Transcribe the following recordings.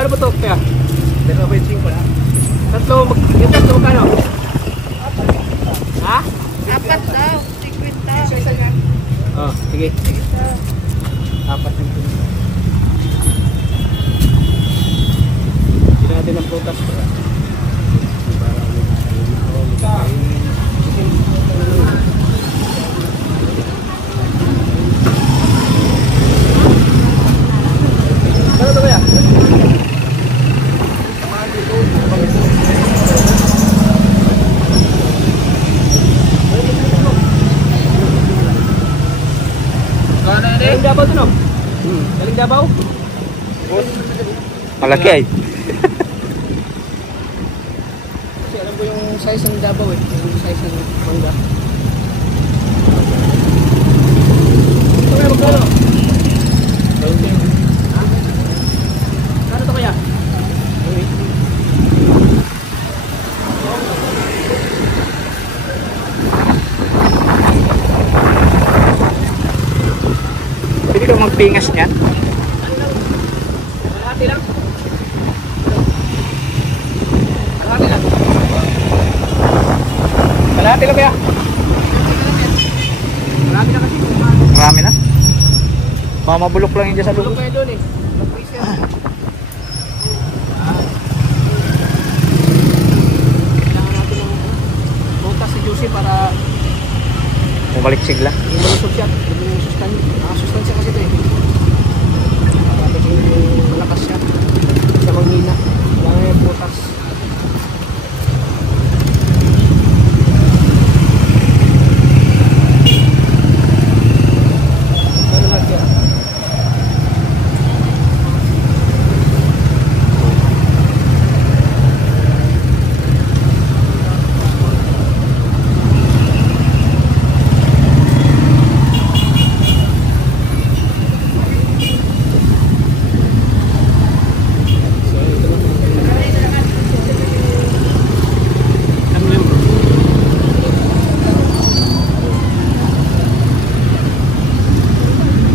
Kano ba ito kaya? 2.5 na. Yung tatlo magkano? Ha? Apat daw, 50. Isa-isa yan. Oh, sige. Apat na ito. Hindi natin ang prutas. Ano ito kaya? Galing Davao ito no? Galing Davao? Malaki ay. Kasi alam ko yung size ng Davao eh. Yung size ng mangga. Ito kaya magkano? Ha? Kano ito kaya? Pwede ka magpingas niyan. Kalahati lang. Kalahati lang. Kalahati lang kaya. Kalahati lang kasi. Marami na. Baka mabulok lang yun dyan sa Tulong loob. kayo doon eh. Mag-freezer. Kailangan natin ng butas si Juicy para Bumalik sigla. yung malusog siya. Yung sustansya kasi ito eh. Para yung malakas siya. Sa manghina. Kailangan yung butas. Ano lahat yan?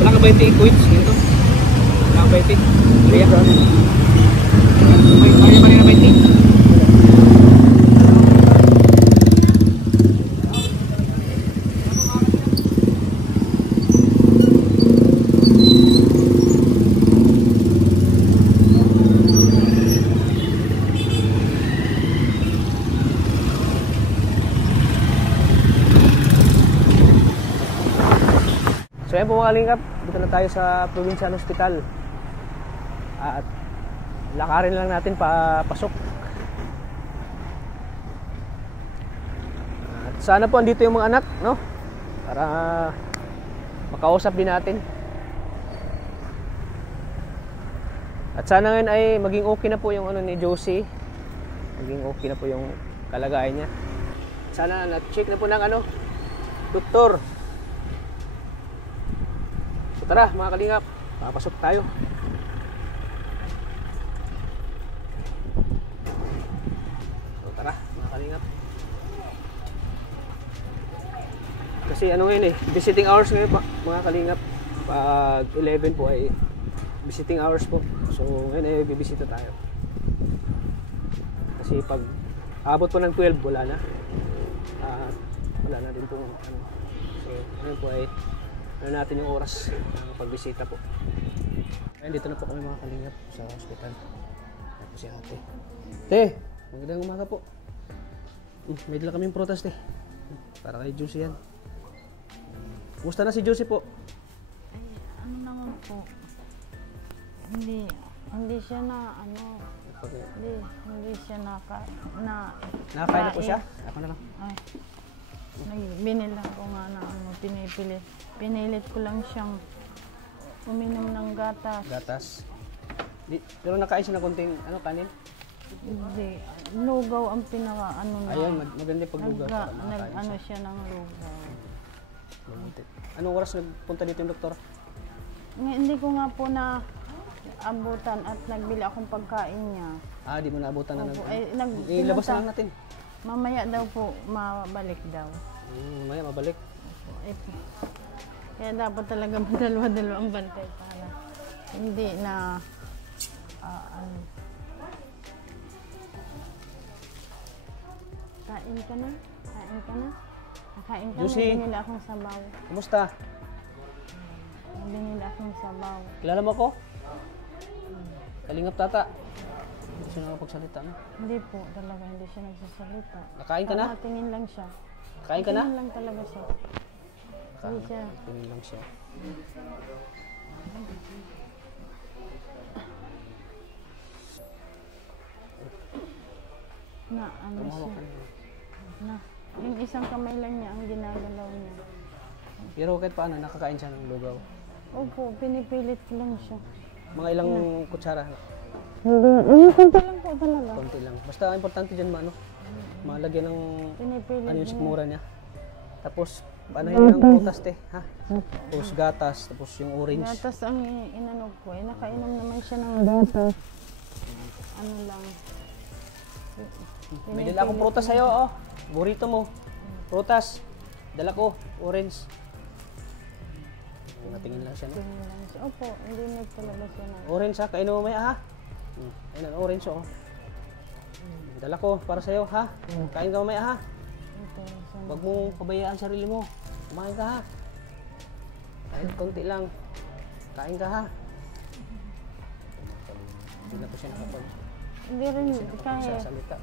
Wala ka 28 points dito. Wala ka 20. Kaya pa rin na 20. So ayan po mga kalingap, dito na tayo sa Provincial Hospital. At lakarin lang natin papasok. At sana po andito yung mga anak, no? Para makausap din natin. At sana ngayon ay maging okay na po yung ano ni Josie. Maging okay na po yung kalagayan niya. Sana na-check na po ng ano, doktor. So tara mga kalingap, papasok tayo. So tara mga kalingap. Kasi ano ngayon eh, visiting hours ngayon mga kalingap. Pag 11 po ay visiting hours po. So ngayon ay bibisita tayo. Kasi pag abot po ng 12 wala na. Wala na din po ano. So ngayon po ay ano natin yung oras ng pagbisita po. Ayun, dito na po kami mga kalingap sa hospital. Ayan po si ate. Te, magandang umaga po. May dala kaming prutas te. Para kay Josie yan. Kumusta na si Josie po? Ay, ano naman po. Hindi siya na ano. Hindi siya Nakakain na po siya? Ako na lang. Ay, binilang ko nga na ano, pinilit ko lang siyang uminom ng gatas. Gatas. Pero nakain siya na konting ano, kanin? Hindi, lugaw ang pinaka ano na. Ayun, maganda pag lugaw. Ano siya ng lugaw. Anong oras nagpunta dito yung doktor? Hindi ko nga po na abutan at nagbili akong pagkain niya. Di mo naabutan na. Ilabas na lang natin. Mamaya daw po, mabalik daw. Mamaya mabalik. Kaya dapat talaga dalawa-dalawang bantay para hindi na ano. Kain ka na? Kain ka na? Kain ka na? Juicy. Binili akong sabaw. Kumusta? Binili akong sabaw. Kilala mo ko? Kalingap tata. Hindi siya nakapagsalita, no? Hindi po, talaga hindi siya nagsasalita. Nakain ka na? Tingin lang siya. Kain ka na? Tingin lang talaga siya. Hindi siya. Tingin lang siya. Na, ano Tumawa siya. ka na. Na, yung isang kamay lang niya ang ginagalaw niya. Pero kahit paano, nakakain siya ng lugaw. Opo, pinipilit ko lang siya. Mga ilang kutsara? Hindi, konti lang po talaga. Konti lang. Basta importante dyan ano, malagyan ng Pinipilit ano yung niya. sikmura niya. Tapos, panahin ng prutas te, ha? Tapos gatas, tapos yung orange. Gatas ang inanog ko. Nakainom naman siya ng gatas. Ano lang. May dala akong prutas sa'yo, oh. Burrito mo. Prutas. Dala ko, orange. Natingin lang siya, no? Tingin lang siya. Opo, hindi na talaga siya na. Orange, ha? Kainin mo maya, ha? Ayun, orange, oh. Dala ko, para sa'yo, ha? Kain ka mamaya, ha? Ito, siya. Huwag mong pabayaan sarili mo. Kumain ka, ha? Kahit konti lang. Kain ka, ha? Hindi na po siya Hindi rin, kahit, nakapagsasalita.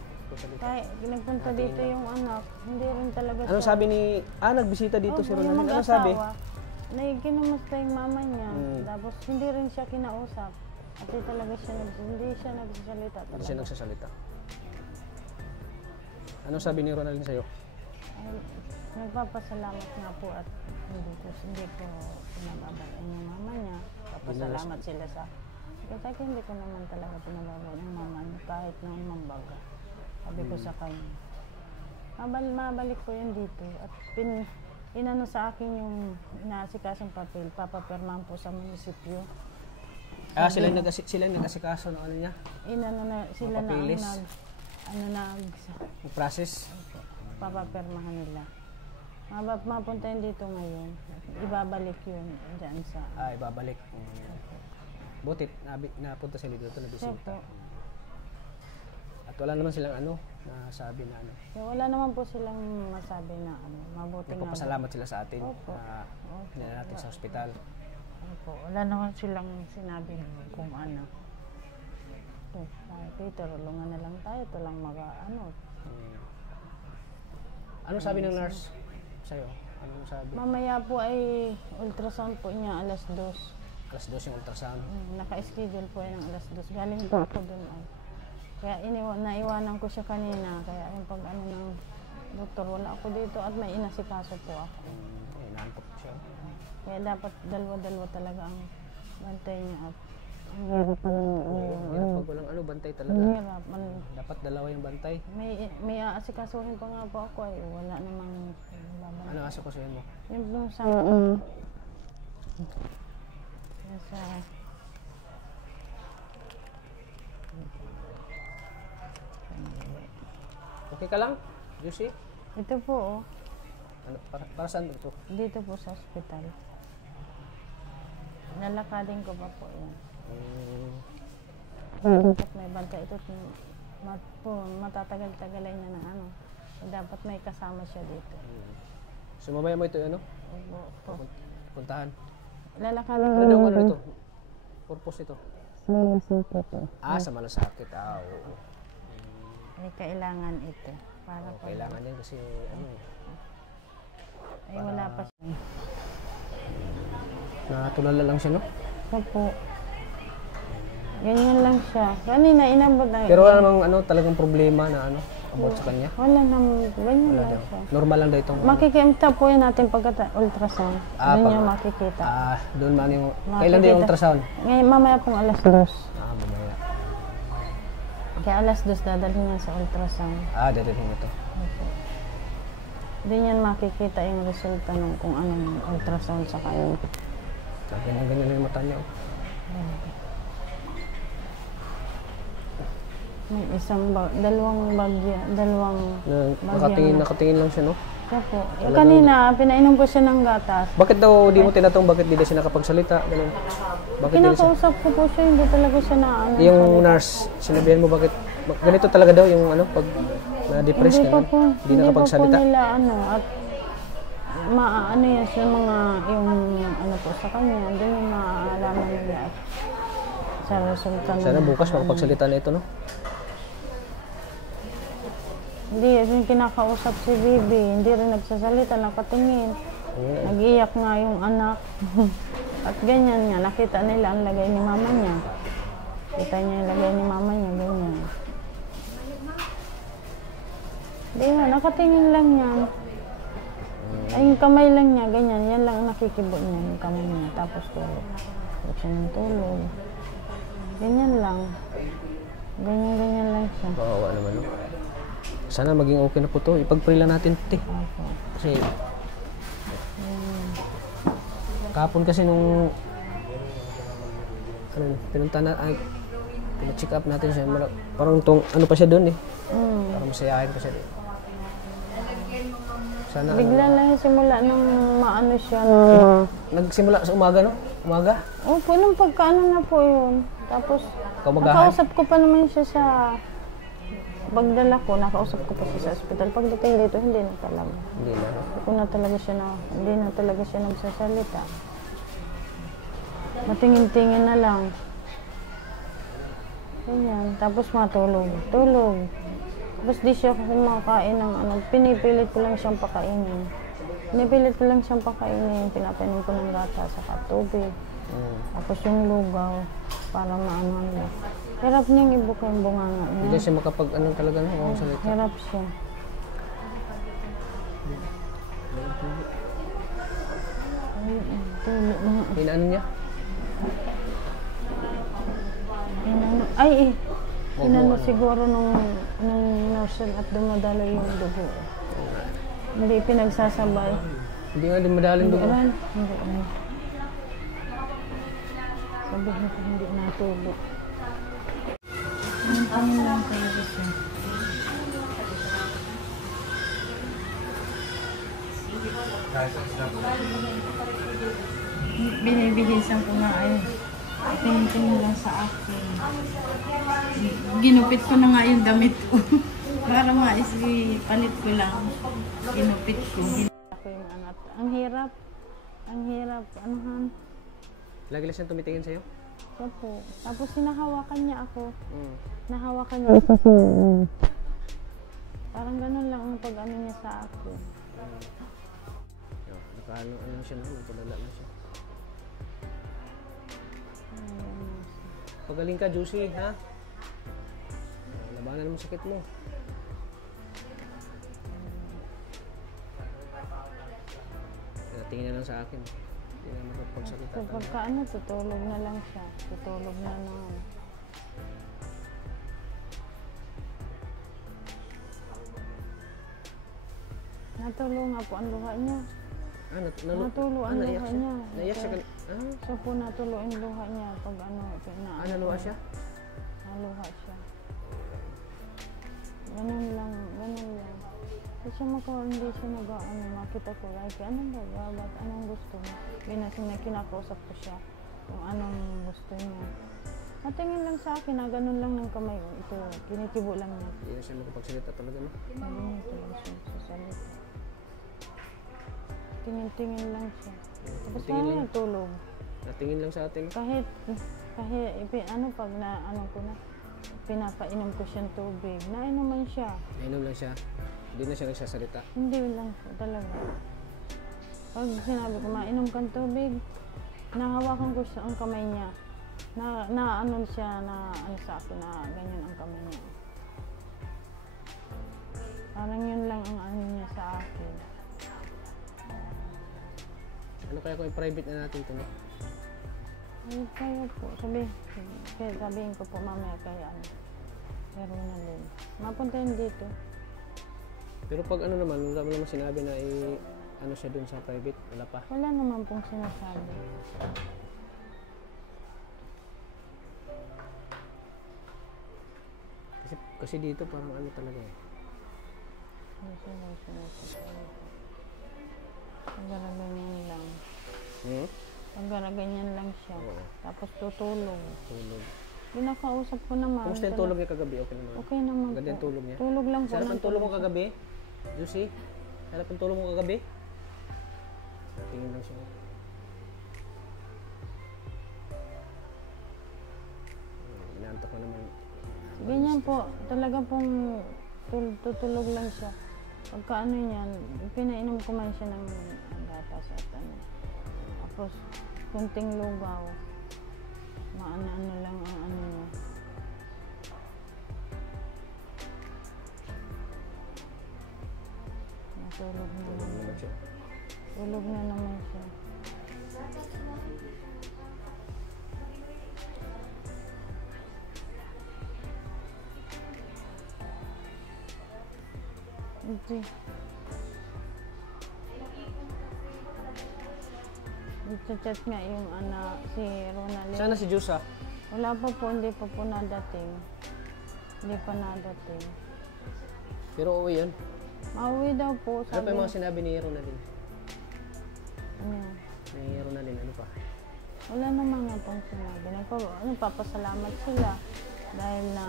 kahit nagpunta dito yung anak, hindi rin talaga siya. Ano sabi ni... nagbisita dito si Opo, Ronaldin. yung Ano sabi? mag-asawa, kinumusta yung mama niya. Mm. Tapos hindi rin siya kinausap. Kasi talaga siya, hindi siya nagsasalita Hindi talaga. siya nagsasalita. Ano sabi ni Ronaldin sa'yo? Ay, nagpapasalamat nga po at hindi ko pinababaan yung mama niya. Papasalamat sila sa... Kasi hindi ko naman talaga pinababaan yung mama niya kahit noong mambaga. Sabi ko sa kanya. Mabalik ko yan dito at inano sa akin yung inaasikasong papel, papapermahan po sa munisipyo. Sila yung nag-asikaso ng ano niya? Inano na sila na ang Papapilis? Process? papapermahan nila. Mapunta yun dito ngayon. Ibabalik yun dyan sa... Ibabalik. Buti, napunta sila dito, Siya nabisita. po. At wala naman silang nasabi na Kaya wala naman po silang masabi na mabuting nga. Nagpapasalamat sila sa atin Opo. na Opo. dinala natin sa ospital. Opo, wala naman silang sinabi kung ano. Peter, tulungan na lang tayo. Ito lang Ano sabi ng nurse sa'yo? Ano sabi? Mamaya po ay ultrasound po niya alas 2. Alas 2 yung ultrasound. Naka-schedule po yan ng alas 2. Galing po ako dun ay. Kaya naiwanan ko siya kanina. Kaya yung pag ng doktor, wala ako dito at may inasikaso po ako. Inaantok siya. Kaya dapat dalawa-dalawa talaga ang bantay niya at ang hirap pa lang. Hirap pag walang bantay talaga. Ang hirap. Dapat dalawa yung bantay. May aasikasuhin pa nga po ako ay wala namang babantay. Ano asa ko sa'yo mo? Yung sa... Sa... Okay ka lang? Juicy? Ito po, oh. Ano, para saan ito? Dito po sa ospital. Lalakadin ko pa po yan. Dapat may bantay. Ito, matatagal-tagalay na ng ano. Dapat may kasama siya dito. Sumabay mo ito, Opo. Puntahan. Lalakadin Ano daw ano ito? Purpose ito? Malasakit po. Sa malasakit. Oo. May kailangan ito. Para po. Kailangan yan kasi Ay, wala pa siya. natulala lang siya, no? Opo. Ganyan lang siya. Kanina, inabot na. Pero wala namang talagang problema na about sa kanya. Wala naman. Ganyan lang siya. Normal lang daw itong... Makikita po yan natin pagka-ultrasound. Doon niya makikita. Doon man yung... Kailan din yung ultrasound? Ngayon, mamaya pong alas 2. Mamaya. Kaya alas 2 dadalhin niya sa ultrasound. Dadating ito. Doon niyan makikita yung resulta ng kung anong ultrasound sa kanya. Ganyan-ganyan yung mata niya. May dalawang bagya, dalawang Nakatingin lang siya, no? siya po. Kanina, pinainom ko siya ng gatas. Bakit daw di mo tinatanong bakit di na siya nakapagsalita? Ganun. Bakit di na siya? Kinakausap ko po siya, hindi talaga siya na ano. Yung nurse, sinabihan mo bakit ganito talaga daw yung ano pag na-depress Hindi ka pa po, di nakapagsalita. nila ano, at maano yan sa mga, yung ano po sa kanya, doon yung maaalaman nila at sa resulta Sana bukas makapagsalita na ito, no? Hindi, yung kinakausap si Bibi, hindi rin nagsasalita, nakatingin. Nag-iyak nga yung anak. At ganyan nga, nakita nila ang lagay ni mama niya. Kita niya yung lagay ni mama niya, ganyan. Hindi nga, nakatingin lang niya. Ay, yung kamay lang niya, ganyan. Yan lang ang nakikibo niya, yung kamay niya. Tapos tulog. Huwag siya ng tulog. Ganyan lang. Ganyan lang siya. Kawawa naman, no? Sana maging okay na po to. Ipag-pray lang natin, te. Opo. Kasi kahapon kasi nung pinunta na pina-check up natin siya. Parang tong ano pa siya doon eh. Parang masayahin pa siya. Sana Bigla lang yung simula nung maano siya. nagsimula sa umaga, no? Umaga. Opo, nung pagkaano na po yun. Tapos, Kamagahan. nakausap ko pa naman siya sa pagdala ko, nakausap ko pa siya sa ospital. Pagdating dito, hindi na talaga. Hindi na. Hindi na talaga siya nagsasalita. Matingin-tingin na lang. Ganyan. Tapos matulog. Tulog. Tapos di siya kumakain ng ano. Pinipilit ko lang siyang pakainin. Pinapainom ko ng gata sa tubig. Tapos yung lugaw para maano niya. Hirap niyang ibuka yung bunganga niya. Hindi siya makapag-ano talaga, no? Salita. Hirap siya. Tulog mga. Inaano niya? Inano siguro nung nurse at dumadalo yung dugo. Hindi pinagsasabay. Hindi nga din madaling dugo. Hindi. Sabihin ko hindi natulog. Ano lang talaga siya. Binibihisan ko nga ay tingin lang sa akin. Ginupit ko na nga yung damit ko. Para palit ko lang. Ginupit ko. Ako yung angat. Ang hirap. Anuhan. Lagi lang siyang tumitingin sa'yo? Siya po. Tapos hinahawakan niya ako. Nahawakan niya ako. Parang ganun lang ang pag-ano niya sa akin. Ano siya na, natulala na siya. Pagaling ka, Juicy, ha? Labanan mo sakit mo. Tingin na lang sa akin. Hindi na makapagsalita. So pagka tutulog na lang siya. Tutulog na naman. Natulog nga po ang luha niya. Natulog ang luha niya. Naiyak siya kan... So po natulog ang luha niya pag naluha siya? Naluha siya. Ganun lang. Hindi siya makita ko like, anong ba't anong gusto mo? Kinakausap ko siya kung anong gusto niya. Natingin lang sa akin, ganun lang ng kamay. Ito, kinikibo lang niya. Hindi na siya makapagsalita talaga, no? Hindi na talaga siya sasalita. Tingin-tingin lang siya. Tapos parang natulog. Natingin lang sa atin. Kahit pinapainom ko siyang tubig. Nainuman siya. Nainom lang siya. Hindi na siya nagsasalita. Hindi lang siya talaga. Pag sinabi ko, mainom kang tubig, nahawakan ko siya ang kamay niya. Ano sa akin na ganyan ang kamay niya. Parang yun lang ang ano niya sa akin. Ano kaya kung i-private na natin ito, no? Ay, kaya po. Sabihin ko po mamaya kaya pero na din. Mapuntahin dito. Pero pag ano naman, wala mo naman sinabi na ano siya dun sa private, wala pa. Wala naman pong sinasabi. Kasi Kasi dito parang ano talaga eh. Pagkara ganyan lang. Hmm? Pagkara ganyan lang siya. Oo. Tapos tutulog. Tulog. Binakausap ko naman. Kumusta yung tulog niya kagabi? Okay naman. Okay naman Ganda yung po. tulog niya. Tulog lang po. Sarap ng ang tulog mo kagabi? Juicy? Sarap ang tulog mo kagabi? Tingin lang siya. Inaantok na naman. Ganyan po. Talaga pong tutulog lang siya. Pagka ano niyan, pinainom ko man siya ng gatas at ano. Tapos, kunting lugaw. Maano-ano lang ang ano niya. Natulog na Tulog naman. naman siya. Tulog na naman siya. Ito. Chat nga yung anak, si Ronald. Sana si Juice ah. Wala pa po, hindi pa po nadating. Hindi pa nadating. Pero uwi yun. Mauwi daw po, Ano pa sabi. yung mga sinabi ni Ronaldin? Ano? Ni Ronaldin, ano pa? Wala naman nga pong sinabi. Papasalamat sila dahil na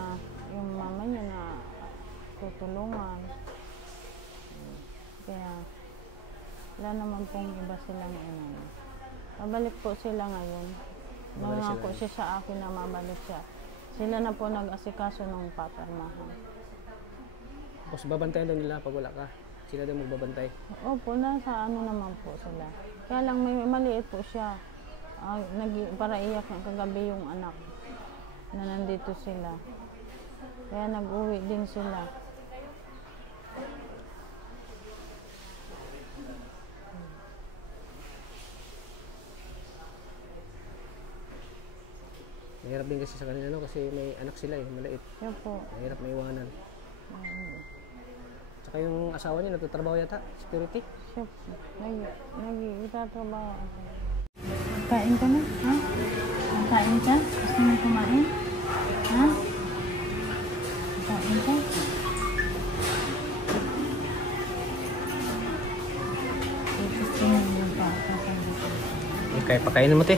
yung mama niya na tutulungan. Kaya wala naman pong iba silang inano. Babalik po sila ngayon. Babalik Nangako sila. siya sa akin na mabalik siya. Sila na po nag-asikaso ng paparmahan. Tapos babantayan daw nila pag wala ka. Sila daw magbabantay. Opo, nasa ano naman po sila. Kaya lang may maliit po siya. Para iyak ng kagabi yung anak na nandito sila. Kaya nag-uwi din sila. Mahirap din kasi sa kanila no kasi may anak sila eh, maliit. Siya po. Mahirap maiwanan. Tsaka yung asawa niya nagtatrabaho yata, security. Siya po. Nag-itatrabaho ako. Kain ka na? Ha? Kain ka? Gusto mo kumain? Ha? Kain ka? Gusto mo yung Okay, pakainin mo te.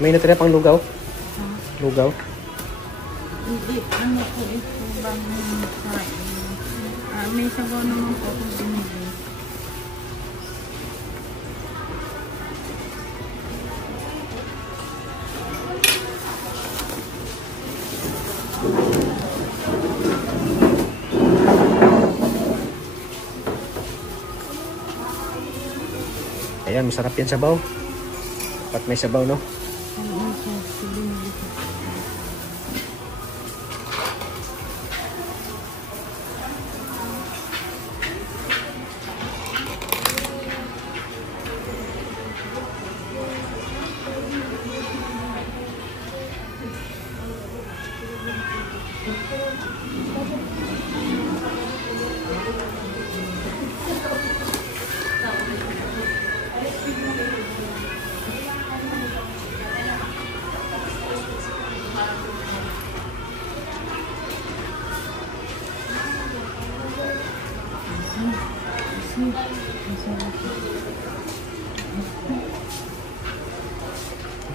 May natira pang lugaw? Lugaw? Hindi, ano po ito bang kain? May sabaw naman po kung binili. Ayan, masarap yan sabaw. Dapat may sabaw, no?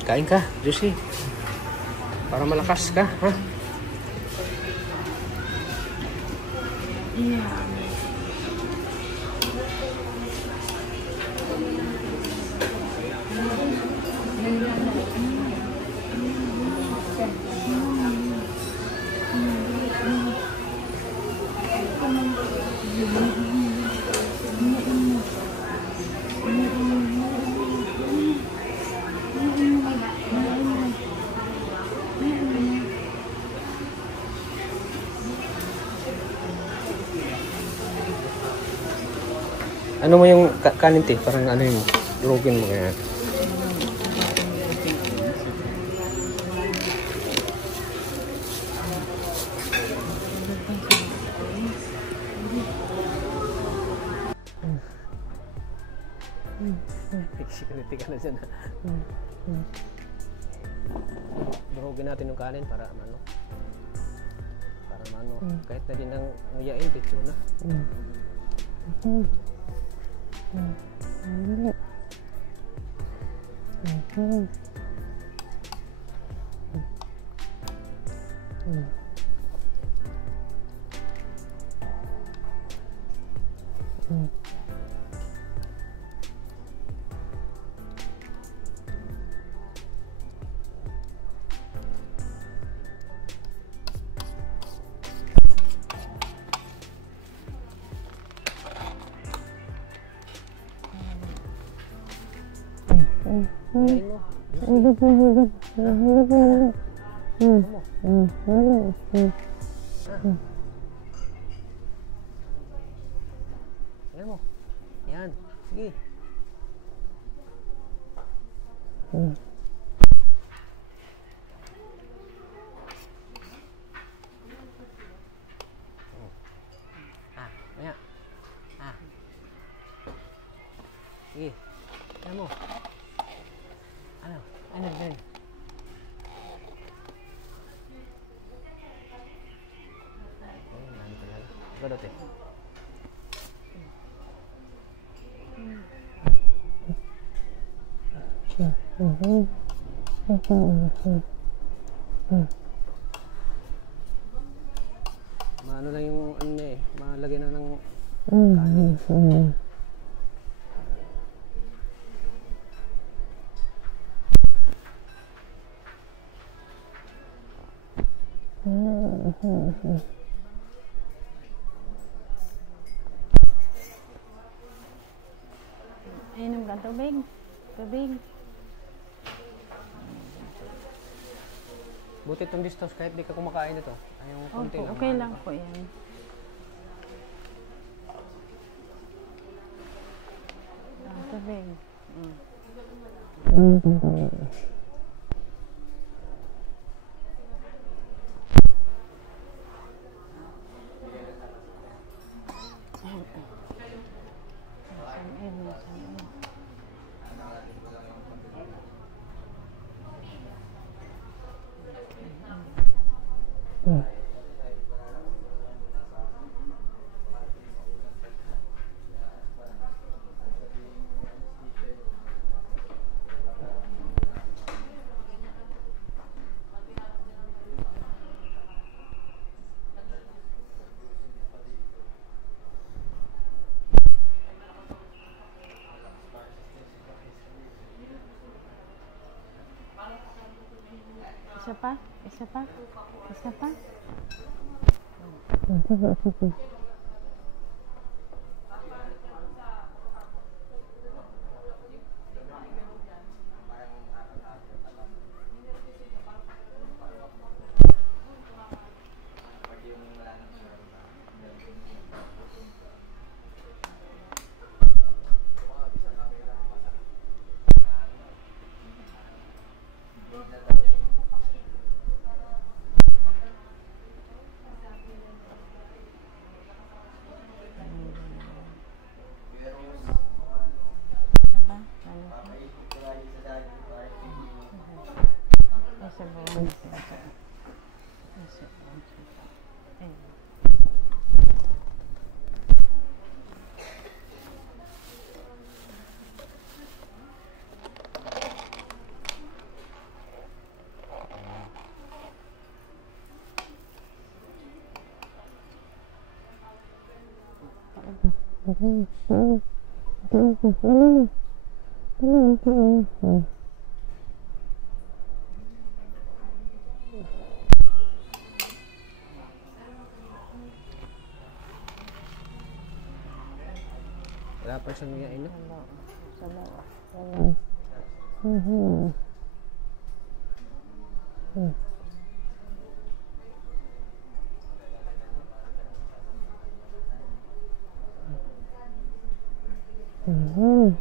Kain ka, Juicy. Para malakas ka, ha? Ano mo yung kanin te? Parang ano yung durugin mo kaya. Security ka na dyan. Durugin natin yung kanin para ano. Para ano. Kahit na din ang nguyain, dito na. Ayan mo. Yan. Sige. Maya. Sige. Ayan mo. Ano din? Gadot eh. Maano lang yung ano eh, malagay na ng kanin. Inom ka tubig. Tubig. Buti itong distos kahit di ka kumakain ito. Ay, yung konti Opo, lang. okay lang po yan. Tubig. Isa pa? Isa pa? Isa pa? Wala pa siyang iyain, no? Tubig?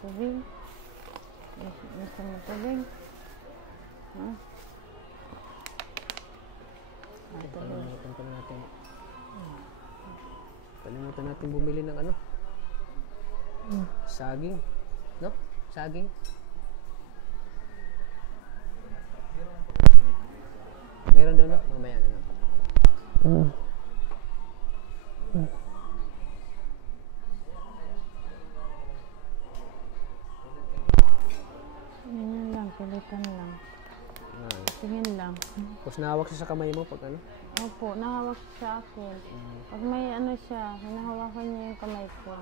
Tubig? Gusto mo tubig? Ha? Kalimutan natin bumili ng ano? Saging. No? Saging. Meron daw na? Mamaya na lang. Ganyan lang, pilitan lang. Tingin lang. Tapos nahawak siya sa kamay mo pag ano? Opo, nahawak siya sa akin. Pag may ano siya, hinahawakan niya yung kamay ko.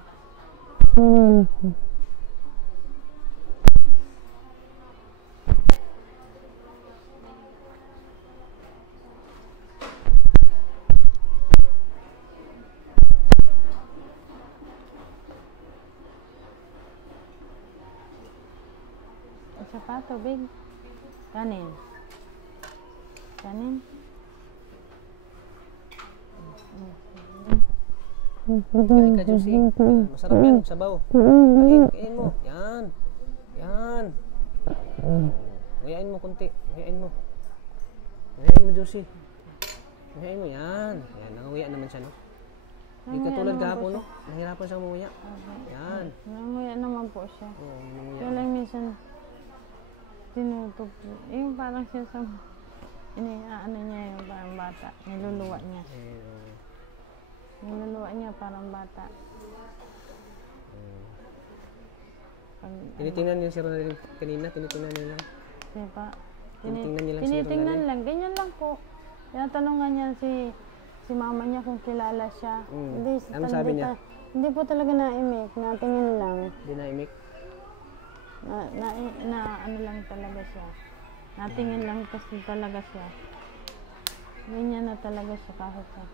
Isa pa, tubig. Kanin. Kanin. Kain ka, Josie. Masarap yan, sabaw. Kain mo. Yan. Yan. Ngayain mo kunti. Ngayain mo. Ngayain mo, Josie. Ngayain mo, yan. Yan, nanganguya naman siya, no? Hindi ka tulad kahapon, no? Nahirapan siyang manguya. Yan. Nanguya naman po siya. Oo, nanganguya. Kaya lang minsan, tinutog. Yung parang siya sa, ano niya yung parang bata. Niluluwa niya. Niluluwa niya parang bata. Tinitingnan niya si Ronaldin kanina, tinitingnan niya lang. Siya pa. Tinitingnan niya lang si Tinitingnan Ronaldin. lang. Ganyan lang po. Tinatanungan niya si mama niya kung kilala siya. Hindi, Anong sabi niya? Hindi po talaga naimik. Natingin lang. Hindi na-imik. Na ano lang talaga siya. Natingin lang kasi talaga siya. Ganyan na talaga siya kahit siya.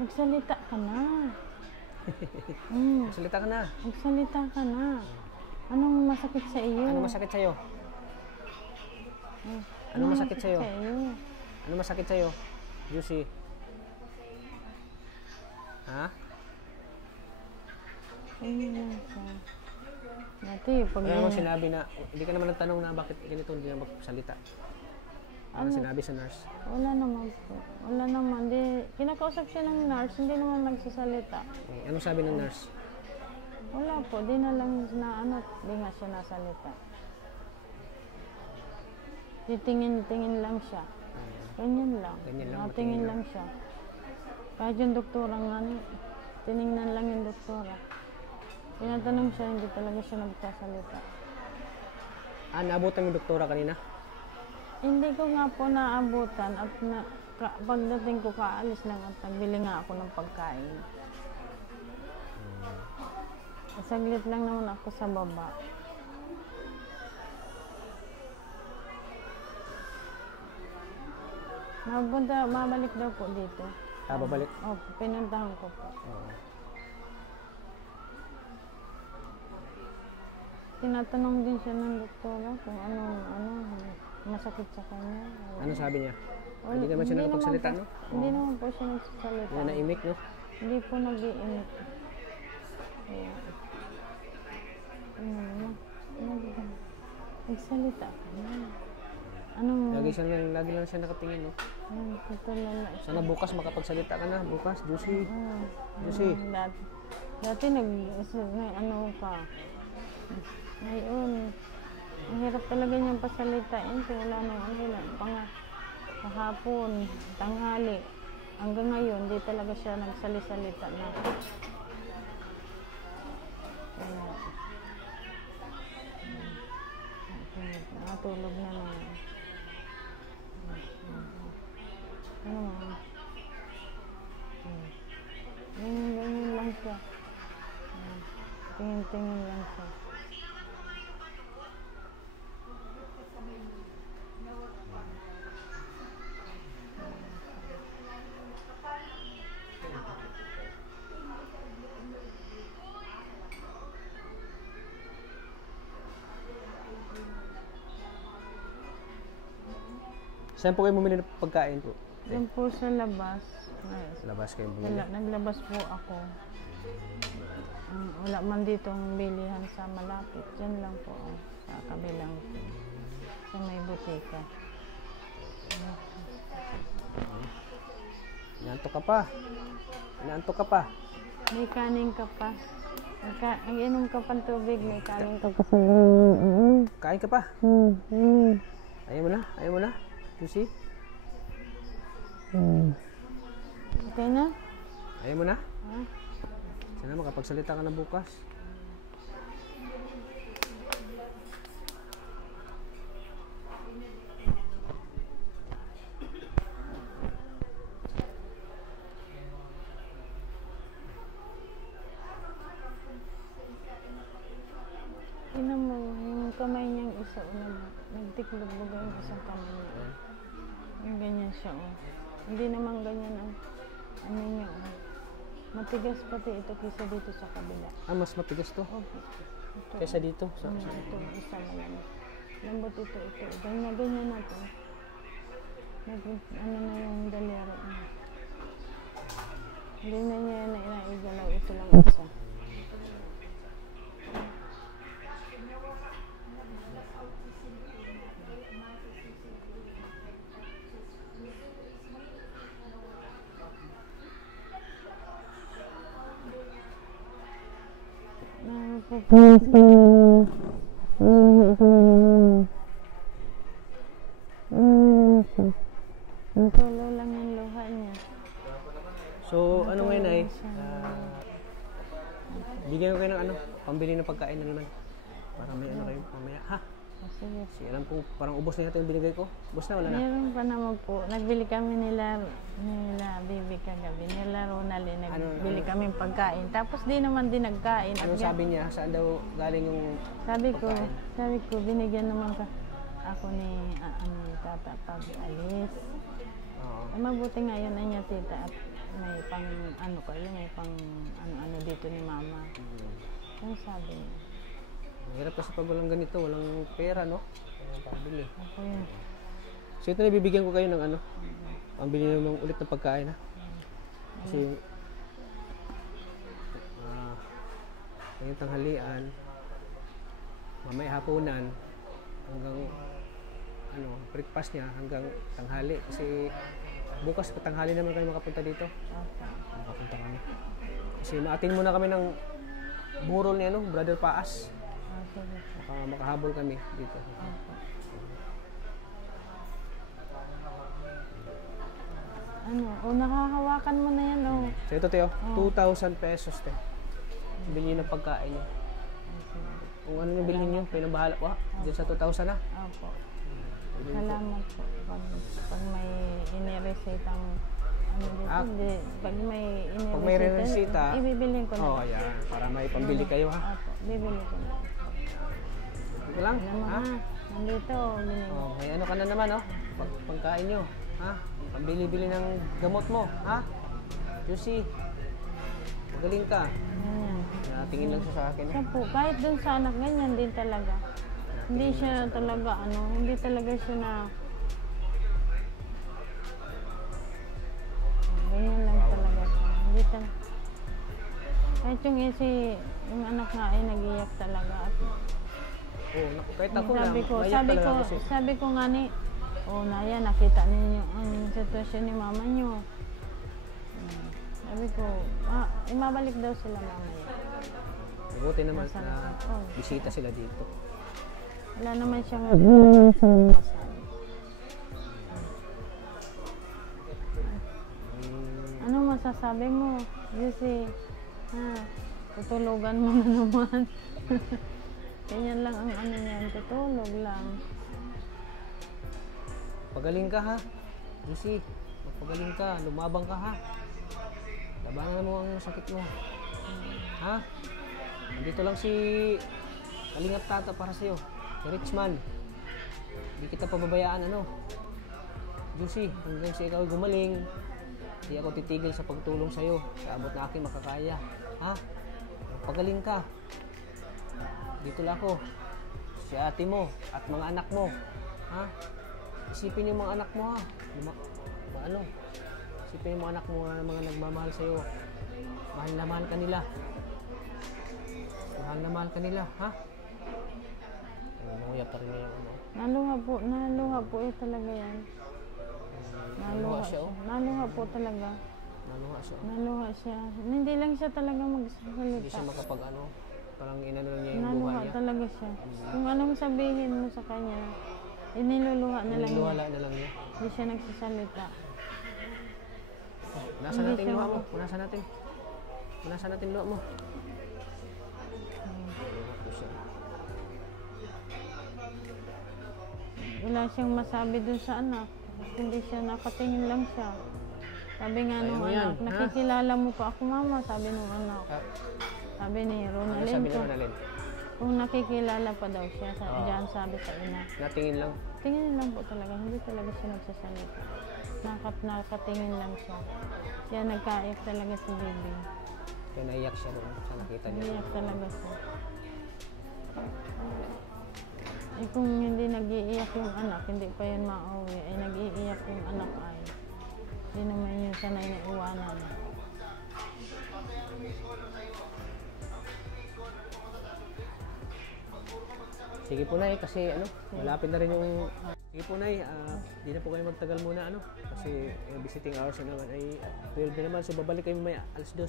Magsalita ka na. Salita ka na. Magsalita ka na. Anong masakit sa iyo? Ano masakit sa'yo? Ano masakit sa'yo? Ano masakit sa'yo? Juicy. Ha? Ganyan lang siya. Dati, pag Kaya mo sinabi na, hindi ka naman nagtanong na bakit ganito hindi na magsalita. Ano sinabi sa nurse? Wala naman po. Wala naman. Di, kinakausap siya ng nurse, hindi naman nagsasalita. Anong sabi ng nurse? Wala po. Di na lang na ano, di nga siya nasalita. Titingin-tingin lang siya. Ganyan lang. Ganyan lang, Natingin lang siya. Kahit yung doktora nga, tiningnan lang yung doktora. Tinatanong siya, hindi talaga siya nagsasalita. Naabutan yung doktora kanina? Hindi ko nga po naabutan at pagdating ko kaalis lang at nagbili nga ako ng pagkain. Saglit lang naman ako sa baba. Mabalik daw po dito. Babalik? Opo, pinuntahan ko po. Tinatanong din siya ng doktora kung ano masakit sa kanya. Ano sabi niya? Hindi naman siya nakapagsalita, no? Hindi naman po siya nagsasalita. Hindi na-imik, no? Hindi po nag-iimik. Nagsalita ka na. Anong... Lagi lang siya nakatingin, no? Tutulala siya. Sana bukas makapagsalita ka na. Bukas, Juicy. Juicy. Dati ano ka. Ngayon, ang hirap talaga niyang pasalitain. Wala nang kahapon, tanghali. Hanggang ngayon, di talaga siya nagsalita na. Natulog na naman. Ano nga? Ganyan lang siya. Tingin-tingin lang siya. Saan po kayo bumili ng pagkain po? Yan po sa labas. Labas kayo bumili. Naglabas po ako. Wala man ditong bilihan sa malapit. Diyan lang po, sa kabilang, sa may butika. Inaantok ka pa. Inaantok ka pa. May kanin ka pa. Ang inom ka pang tubig, may kanin ka pa. Kain ka pa. Ayaw mo na? Ayaw mo na? Juicy? Okay na? Ayaw mo na? Ha? Sana makapagsalita ka na bukas. Tinan mo, yung kamay niyang isa, nagtiklog-buga yung isang kamay niya. Yung ganyan siya, oh. Hindi naman ganyan ang ano niya, oh. Matigas pati ito kaysa dito sa kabila. Ah, mas matigas to. Oh, ito. Kaysa dito. Ito, isa malamig. Lambot ito. Ganyan na to. Ano na yung dalero niya. Hindi na niya na inaigalaw. Ito lang isa. Tulo lang yung luha niya. So, ano ngayon ay? Bigyan ko kayo ng ano, pambili ng pagkain na naman. Para may ano kayo mamaya. Ha? Sige. Sige, alam ko, parang ubos na yata yung binigay ko. Ubos na, wala na. Meron pa naman po. Nagbili kami nila Bibi kagabi. Nila Ronaldin. Nagbili kami pagkain. Tapos di naman din nagkain. Ano sabi niya? Saan daw galing yung Sabi ko, binigyan naman ako ni tata pag alis. Oo. Mabuti nga yun na niya tita at may pang may pang ano dito ni mama. Yung sabi niya. Mahirap kasi pag walang ganito, walang pera, no? Walang pambili. Ako yun. So ito na, bibigyan ko kayo ng ano, pambili naman ulit ng pagkain, ha? Kasi ngayong tanghalian, mamaya hapunan, hanggang ano, breakfast niya hanggang tanghali. Kasi bukas tanghali naman kayo makapunta dito. Makapunta kami. Kasi maatin muna kami ng burol ni ano, Brother Paas. Makahabol kami dito. Nakahawakan mo na yan, oh. So ito, Teo, 2,000 pesos, te. Bilhin ng pagkain niyo. Kung ano yung bilhin niyo, kayo nang bahala. Wah, dyan sa 2,000 na. Opo. Salamat po. Pag may iniresitang pag may resita, ibibilin ko na. Oh, yan. Para may pambili kayo, ha? Opo, bibili ko na. Ito lang, ha? Nandito, binili. Oh, may ano ka na naman, oh. Pagkain nyo, ha? Pambili-bili ng gamot mo, ha? Juicy, magaling ka. Tingin lang siya sa akin, eh. Siya po, kahit dun sa anak, ganyan din talaga. Hindi siya talaga, hindi talaga siya na ganyan lang talaga siya. Hindi talaga. Kahit yung anak nga ay nag-iyak talaga. At kahit ako lang, sabi ko nga ni, Naya, nakita ninyo ang sitwasyon ni mama nyo. Sabi ko, imabalik daw sila mamaya. Mabuti naman na bisita sila dito. Wala naman siyang masabi. Ano masasabi mo? Kasi, tutulugan mo na naman. Ganyan lang ang ano niyan, tutulog lang. Pagaling ka, ha? Juicy, magpagaling ka, lumabang ka, ha? Labanan mo ang sakit mo. Ha? Nandito lang si Kalingap Tata para sa'yo. Si Richman. Hindi kita pababayaan, ano? Juicy, hanggang sa ikaw gumaling, hindi ako titigil sa pagtulong sa'yo. Sa abot na aking makakaya. Ha? Pagaling ka. Dito lang ako. Si ate mo at mga anak mo. Ha? isipin yung mga anak mo ha. Ano? Isipin yung mga anak mo na mga nagmamahal sa'yo. Mahal na mahal ka nila. Mahal na mahal ka nila, ha? Nanguya pa rin yung ano. Naluha po talaga yan. Naluha siya, oh. Naluha po talaga. Naluha siya. Naluha siya. Hindi lang siya talaga magsasalita. Hindi siya makapag ano, parang inano niya yung luha Naluha niya. talaga siya. Kung anong sabihin mo sa kanya, iniluluha na lang niya. Niluhala na lang niya. Hindi siya nagsasalita. Punasan natin luha mo. Punasan natin. Punasan natin luha mo. Naluha po siya. Wala siyang masabi dun sa anak. Hindi siya nakatingin lang siya. Sabi nga Kaya nung mo yan, anak, ha? nakikilala mo pa ako mama, sabi nung anak. Ah, Sabi ni ano Ronaldin sabi ko, naman Alin? kung nakikilala pa daw siya, diyan sabi sa ina. Natingin lang. Tingin lang po talaga, hindi talaga siya nagsasalita. Nakatingin lang siya. Kaya nagkaiyak talaga si Bibi. Kaya naiyak siya doon sa nakita niya. Naiyak talaga siya. Eh kung hindi nag-iiyak yung anak, hindi pa yun mauwi, ay nag-iiyak yung anak ay. Hindi naman yung sanay na iwanan. Sige po Nay, kasi ano, malapit na rin yung... Sige po Nay, di na po kayo magtagal muna ano. Kasi yung visiting hours na naman ay 12 na naman. So babalik kayo mamaya, alas 2.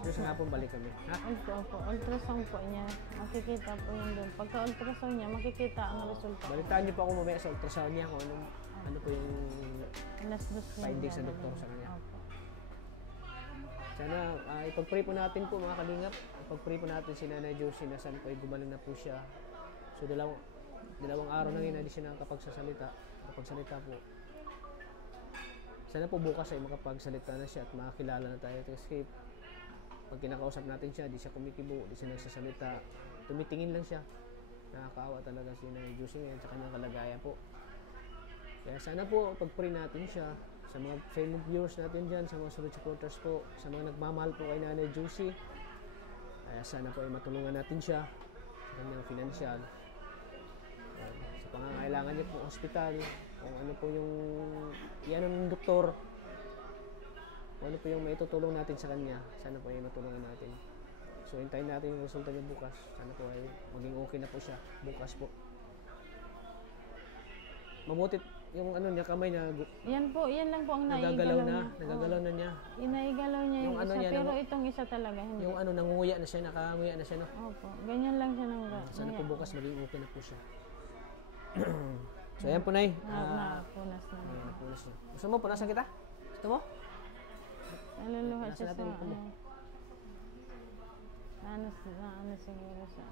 Alas 2 na po balik kami. Ha? Opo. Ultrasound po niya. Makikita po yun doon. Pagka ultrasound niya, makikita ang resulta. Balitaan niyo po ako mamaya sa ultrasound niya kung ano po yung Alas 2 findings sa doktor sa kanya. Opo. Sana ipag-pray po natin po mga kalingap. Ipag-pray po natin si Nanay Josie na saan po ay gumaling na po siya. So dalawang araw na hindi siya nakakapagsalita po. Sana po bukas ay makapagsalita na siya at makakilala na tayo. Kasi pag kinakausap natin siya, di siya kumikibo, di siya nagsasalita. Tumitingin lang siya. Nakakaawa talaga si Nanay Josie ngayon sa kanyang kalagayan po. Kaya sana po pag-pray natin siya sa mga fellow viewers natin dyan, sa mga solid supporters po, sa mga nagmamahal po kay Nanay Josie. Kaya sana po ay matulungan natin siya sa kanyang financial. Sa pangangailangan niya po hospital, kung ano po yung yan ng doktor, kung ano po yung maitutulong natin sa kanya, sana po ay matulungan natin. So hintayin natin yung resulta niya bukas. Sana po ay maging okay na po siya bukas po. Mabuti yung ano niya, kamay niya Yan lang po ang nagagalaw naigalaw na, niya. nagagalaw na niya. Inaigalaw niya yung ano isa, niya, pero itong isa talaga hindi. Yung ano, nangunguya na siya, nakanguya na siya, no? Opo, ganyan lang siya nang Sana po bukas maging okay na po siya. So ayan po Nay. Napunas na. Napunas niya. Gusto mo, punasan kita? Gusto mo? Naluluha Punasan siya sa natin yung kumo. ano siguro sa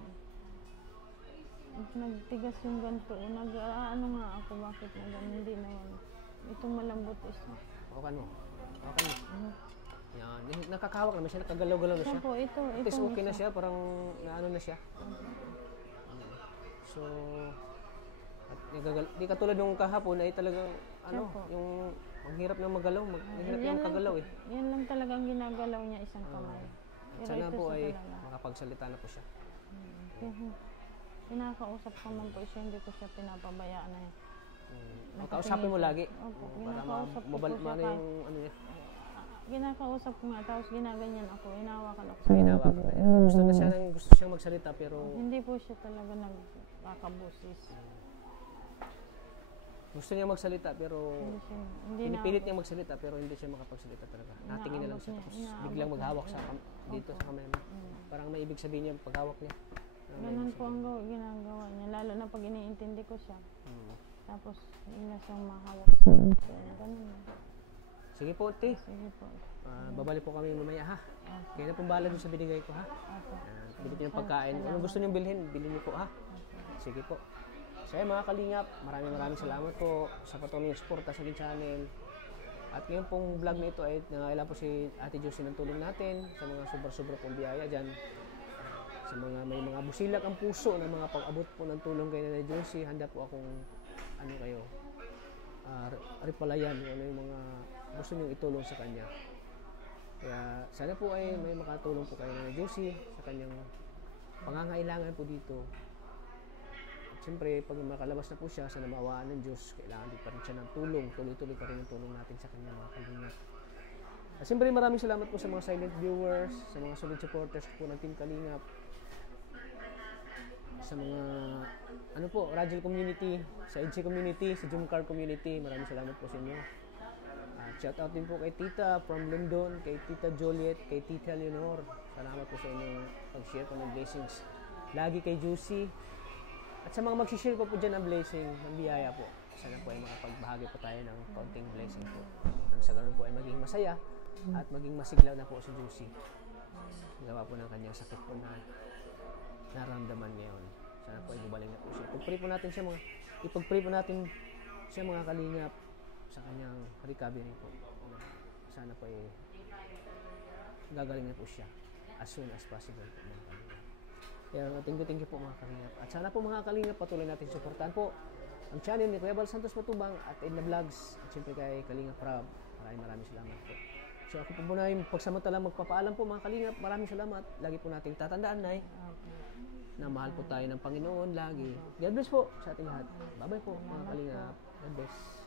nagtigas yung ganito. Ano nga ako, bakit na ganun? Hindi naman. Itong malambot isa. Okay mo. Yan. Nakakahawak naman siya, nakagalaw-galaw na siya. Ito po, ito. At least okay na siya, parang naano na siya. So, at di katulad nung kahapon ay talagang ano, yung ang hirap na magalaw, ang hirap yung kagalaw eh. Yan lang talagang ginagalaw niya isang kamay. At sana po ay makapagsalita na po siya. Kinakausap ko man po siya, hindi ko siya pinapabayaan na Makausapin mo lagi. Opo, Para kinakausap ko po siya mabalik yung ano niya. Kinakausap ko nga, tapos ginaganyan ako, inawakan ako. Hinawakan ka. Gusto siyang magsalita pero Hindi po siya talaga nagkakabusis. gusto niya magsalita pero Hindi pinipilit niya magsalita pero hindi siya makapagsalita talaga. Natingin na lang siya tapos biglang maghawak sa dito sa kamay mo. Parang may ibig sabihin niya paghawak niya. Ganun po ang ginagawa niya, lalo na pag iniintindi ko siya. Tapos hindi na siyang mahawak sa ganun. Sige po, Te. Sige po. Babalik po kami mamaya, ha? Kaya na pong bahala dun sa binigay ko, ha? Bilhin niyo ng pagkain. Ano gusto niyo bilhin niyo po, ha? Sige po. So, mga kalingap, maraming salamat po sa patuloy ng suporta sa aking channel. At ngayon pong vlog na ito ay nangailangan po si Ate Josie ng tulong natin sa mga sobra-sobra pong biyaya dyan. Sa mga may mga busilak ang puso na mga pag-abot po ng tulong kay Nanay Josie, handa po akong repalayan kung ano yung mga gusto niyong itulong sa kanya. Kaya sana po ay may makatulong po kay Nanay Josie sa kanyang pangangailangan po dito. Siyempre, pag makalabas na po siya, sana maawaan ng Diyos, kailangan din pa rin siya ng tulong. Tuloy-tuloy pa rin yung tulong natin sa kanya, mga Kalingap. At siyempre, maraming salamat po sa mga silent viewers, sa mga solid supporters po ng Team Kalingap, sa mga, Rajil community, sa EDC community, sa Jumcar community. Maraming salamat po sa inyo. Shout out din po kay Tita from London, kay Tita Joliet, kay Tita Leonor. Salamat po sa inyong pag-share po ng blessings. Lagi kay Juicy. At sa mga mag-share po dyan ng blessing, ng biyaya po. Sana po ay makapagbahagi po tayo ng konting blessing po. Nang sa ganun po ay maging masaya at maging masiglaw na po si Juicy. Gawa po ng kanyang sakit po na naramdaman ngayon. Sana po ay gumaling na po siya. Ipag-pray po natin siya mga Kalingap sa kanyang recovery po. Sana po ay gagaling na po siya as soon as possible po mga Kalingap. Kaya thank you po mga Kalingap. At sana po mga Kalingap, patuloy natin suportahan po ang channel ni Kuya Bal Santos Matubang at Edna Vlogs at siyempre kay Kalingap Rab. Maraming salamat po. So ako po muna yung pagsamantalang magpapaalam po mga Kalingap. Maraming salamat. Lagi po nating tatandaan, Nay, na mahal po tayo ng Panginoon lagi. God bless po sa ating lahat. Bye-bye po mga Kalingap. God bless.